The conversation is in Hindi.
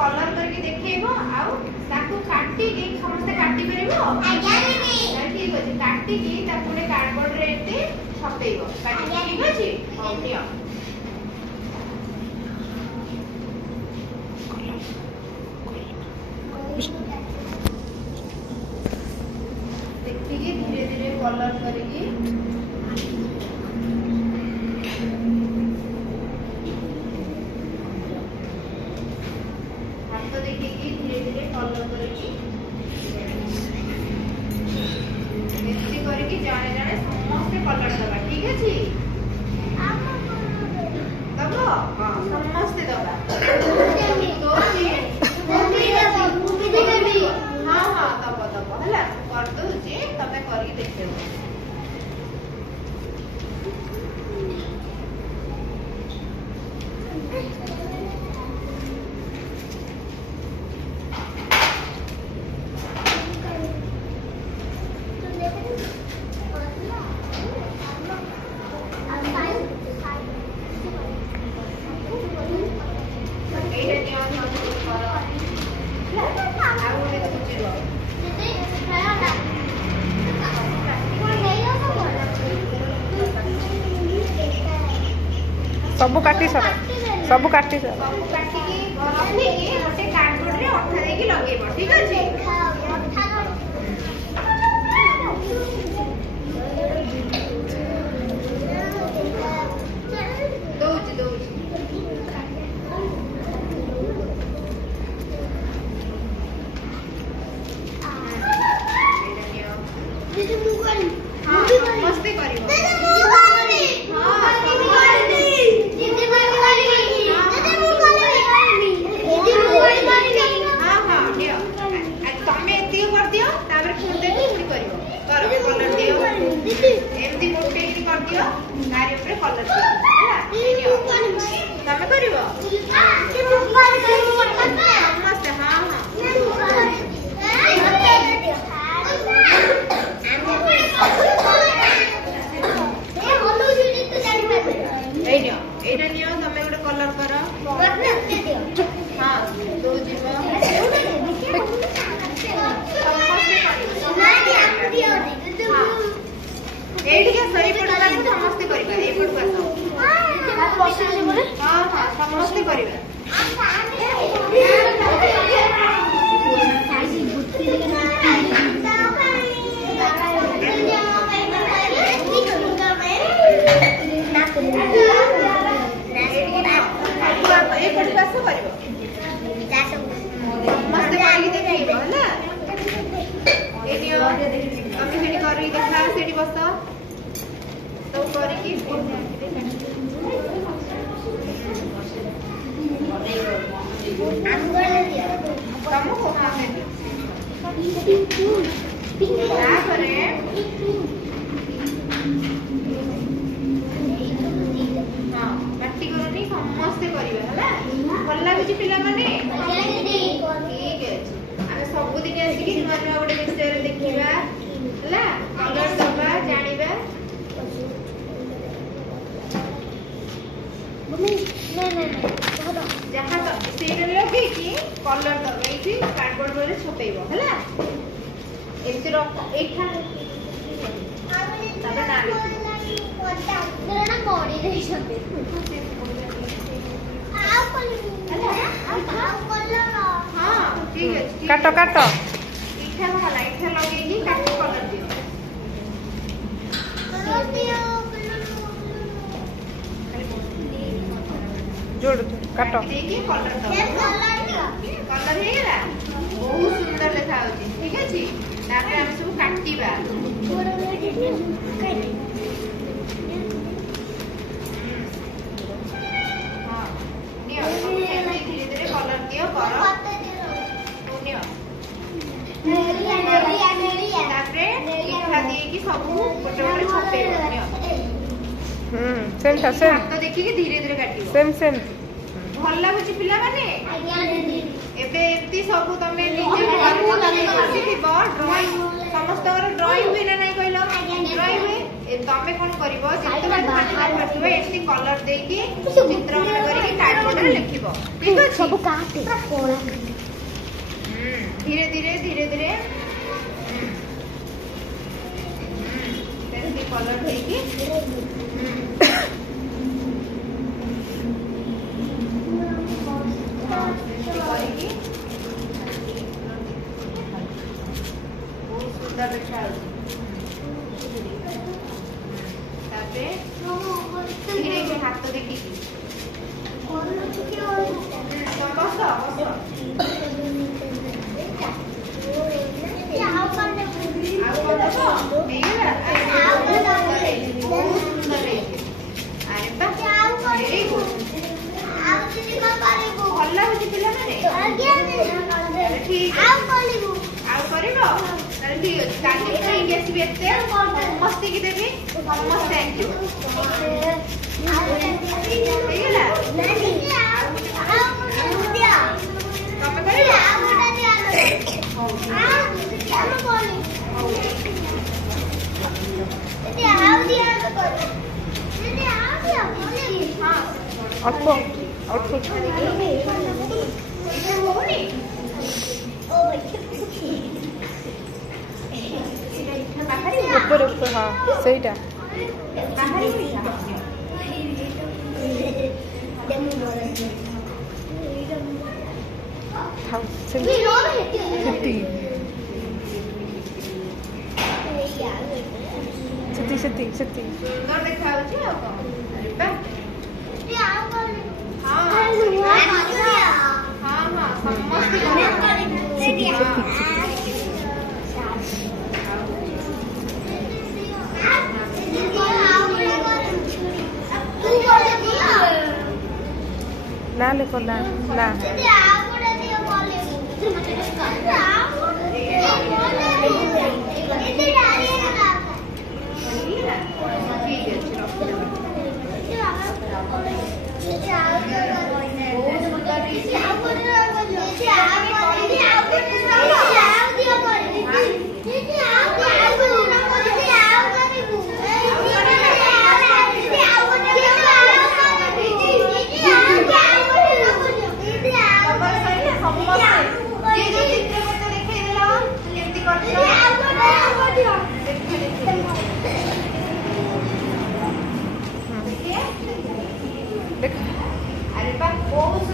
कलर करके देखैबो आउ ताकू काटी के समस्त काटी परबो आज्ञा दीदी ठीक अछि काटी के ताकू ने कार्डबोर्ड रे एते छपेइबो काटी ठीक अछि हां नियो देखिए धीरे धीरे कलर करके जाने जाने समस्त कलर दबा ठीक अछि दबो हां समस्त दबा तो जे मूवी देबी हां हां दबो दबो हला कर दो जे तमे करी देखियो सबु काटी सर सबु काटी सर सबु काटी के रखी के गोटे कार्डबोर्ड रे अठा दे के लगेबो ठीक अछि मस्ती करिवो एमती मोटे की कर दियो गाड़ी ऊपर कलर दियो तमे करिवो समस्त हां हां एटा नियो तमे गोटे कलर करो हां दो जीवो एडी के सही पड़ला से समस्त करिबा ए पड़बा सब हां हां समस्त करिबा ए पड़बा सब करिबो मस्त पाली देखिबो हला एडियो हम सेठी करी देखा सेठी बस तो करी की कम को खाने क्या करे हां मट्टी करनी समस्त करिवे हला भल लागि पिला माने ठीक है आमे सब दिन आसी कि नुआ नुआ गोटे विषय रे देखिबा हला कलर दबा जानिबा जहाँ तो सीरियल लगे कि कलर दबाई थी कार्डबोर्ड रे छपेइबो हला एते रख एठा तबे ना मेरा ना कोडी दे छपे आ कलर हां ठीक है काटो काटो इठा वाला इठा लगे कि काट कलर दियो जोड़ काटो देखिए कलर दो कलर हे गेला बहुत सुंदर देखा होची ठीक अछि तापर हम सब काटीबा हां नियो धीरे धीरे कलर दियो करो नियो तापर इठा दिए कि सब गोटे गोटे छपेइबो नियो सेम था सेम तो देखि कि धीरे धीरे काटिबो सेम सेम भल लागुची पिला माने एबे एती सब तमे निजे करबो तमे सिखिबो ड्राइंग समस्त ड्राइंग भी ना नहीं कहलो ड्राइंग ए तमे कोन करबो जेते रखिबो एठी कलर देकी चित्र मन करी कार्डबोर्ड रे लिखिबो ठीक अछि सब काटे कोला धीरे धीरे धीरे धीरे एठी कलर देकी धीरे के हाथ देखी मस्ती की देवी मस्त थैंक यू अल्प अल्प ऊपर ऊपर हाँ सहीटा ଥାଉ ସେତିକି ସେତିକି ସେତିକି ସୁନ୍ଦର ଦେଖାଯାଉଛି ଆଉ କଣ ହଁ ସମସ୍ତେ ନା ଲେଖ ନା ନା अरे बा बहुत